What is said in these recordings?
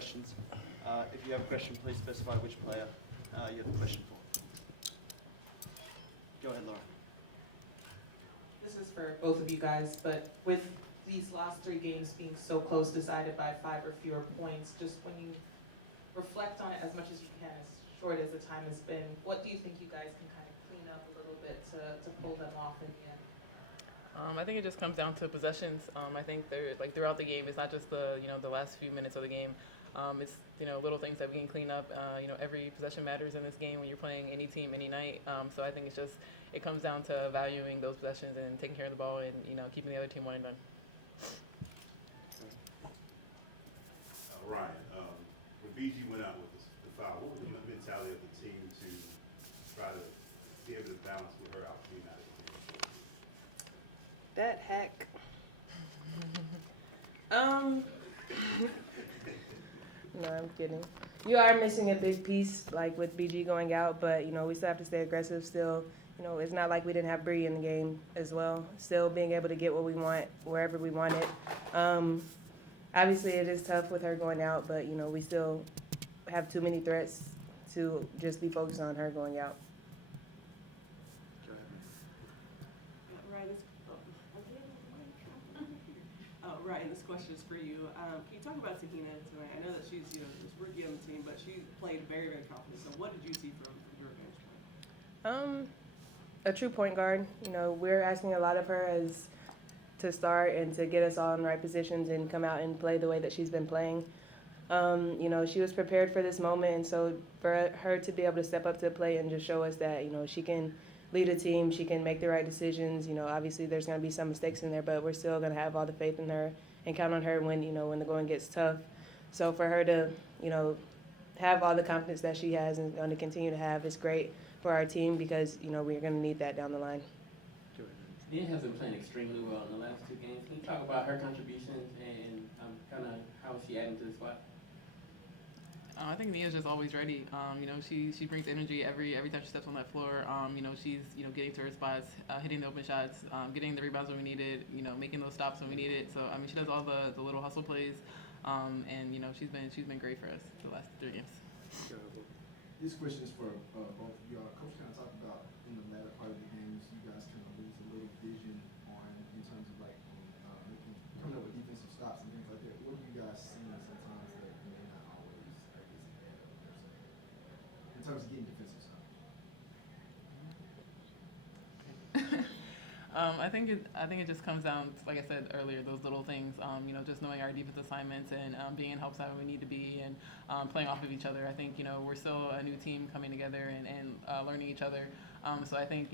questions. If you have a question, please specify which player you have a question for. Go ahead, Laura. This is for both of you guys, but with these last 3 games being so close, decided by 5 or fewer points, just when you reflect on it as much as you can, as short as the time has been, what do you think you guys can kind of clean up a little bit to pull them off in the end? I think it just comes down to possessions. I think throughout the game, it's not just the last few minutes of the game. It's little things that we can clean up. Every possession matters in this game when you're playing any team any night. So I think it comes down to valuing those possessions and taking care of the ball and keeping the other team one and done. Ryan, when BG went out with the foul, what was the mentality of the team to try to be able to balance with her out being out of the game? That heck. No, I'm kidding. You are missing a big piece, like with BG going out, but we still have to stay aggressive. Still, it's not like we didn't have Bree in the game as well. Still being able to get what we want wherever we want it. Obviously, it is tough with her going out, but we still have too many threats to just be focused on her going out. Go ahead. Ryan, this question is for you. Can you talk about Tahina tonight? I know that she's this rookie on the team, but she played very, very confident. So what did you see from your vantage point? A true point guard. We're asking a lot of her as to start and to get us all in the right positions and come out and play the way that she's been playing. She was prepared for this moment, and so for her to be able to step up to the plate and just show us that, she can lead a team, she can make the right decisions. Obviously there's going to be some mistakes in there, but we're still going to have all the faith in her and count on her when, when the going gets tough. So for her to, have all the confidence that she has and going to continue to have is great for our team because, we're going to need that down the line. Nia has been playing extremely well in the last 2 games. Can you talk about her contributions and kind of how she added to the squad? I think Nia's just always ready. She brings energy every time she steps on that floor. She's getting to her spots, hitting the open shots, getting the rebounds when we need it. Making those stops when we need it. So she does all the little hustle plays, and she's been great for us the last 3 games. This question is for both of y'all. Coach kind of talked about in the latter part of the games, you guys kind of lose a little vision in terms of coming up with defensive stops and things like that. What do you guys see sometimes that may not always, in terms of getting defensive stops? I think it just comes down, like I said earlier, those little things. Just knowing our defense assignments and being in help side when we need to be and playing off of each other. I think we're still a new team coming together and learning each other. So I think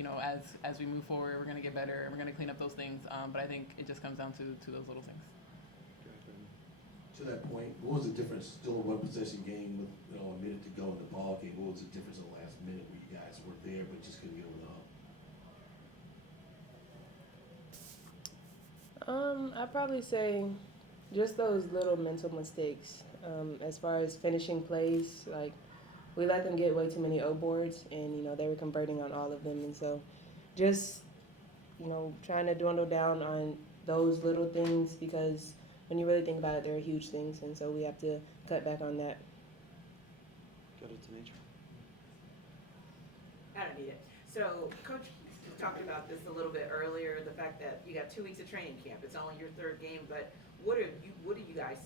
as we move forward, we're going to get better and we're going to clean up those things. But I think it just comes down to those little things. To that point, what was the difference? Still a 1 possession game with a minute to go in the ball game. What was the difference in the last minute where you guys were there but just couldn't get over the hump? I'd probably say just those little mental mistakes. As far as finishing plays, like we let them get way too many O boards, and they were converting on all of them, and so just trying to dwindle down on those little things because when you really think about it, they're huge things, and so we have to cut back on that. Go to Demetra. I don't need it. So, Coach talked about this a little bit earlier, the fact that you got 2 weeks of training camp. It's only your 3rd game, but what do you guys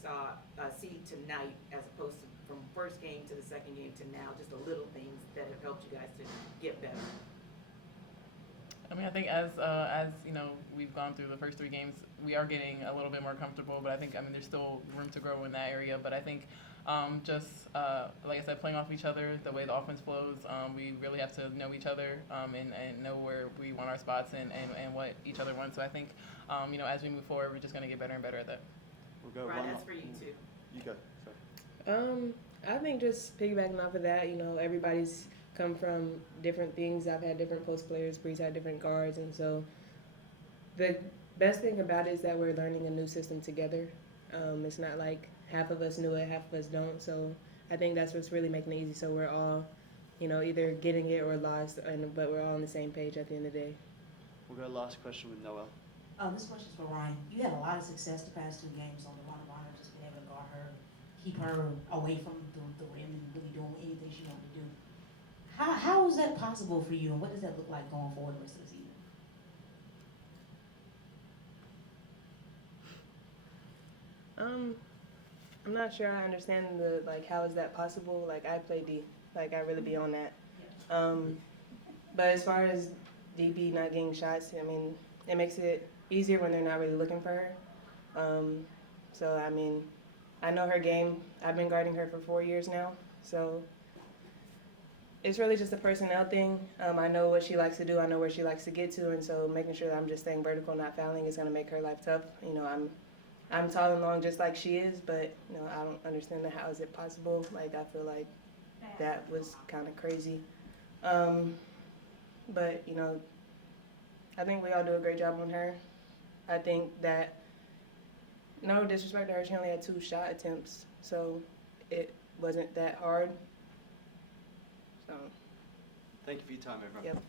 see tonight as opposed to from first game to the second game to now, just the little things that have helped you guys to get better? I think as we've gone through the first 3 games, we are getting a little bit more comfortable. But I think there's still room to grow in that area. But I think like I said, playing off each other, the way the offense flows, we really have to know each other and know where we want our spots and what each other wants. So I think as we move forward, we're just going to get better and better at that. We'll go. Right, that's for you too. You go. Sorry. I think just piggybacking off of that, everybody's come from different things. I've had different post players, Bree's had different guards, and so the best thing about it is that we're learning a new system together. It's not like half of us knew it, half of us don't. So I think that's what's really making it easy. So we're all, either getting it or lost, but we're all on the same page at the end of the day. We'll go last question with Noel. This question's for Ryan. You had a lot of success the past 2 games on the Ronda just being able to guard her, keep her away from the rim and really doing anything she wanted to do. How is that possible for you, and what does that look like going forward the rest of the season? I'm not sure I understand the, like, how is that possible? Like, I play D. Like, I really be on that. But as far as DB not getting shots, I mean, it makes it easier when they're not really looking for her. So, I mean, I know her game. I've been guarding her for 4 years now. So it's really just a personnel thing. I know what she likes to do. I know where she likes to get to. And so making sure that I'm just staying vertical, not fouling, is going to make her life tough. You know, I'm tall and long just like she is, but, you know, I don't understand how is it possible. Like, I feel like that was kind of crazy. But, you know, I think we all do a great job on her. I think that, no disrespect to her, she only had 2 shot attempts, so it wasn't that hard. So, Thank you for your time, everyone. yep.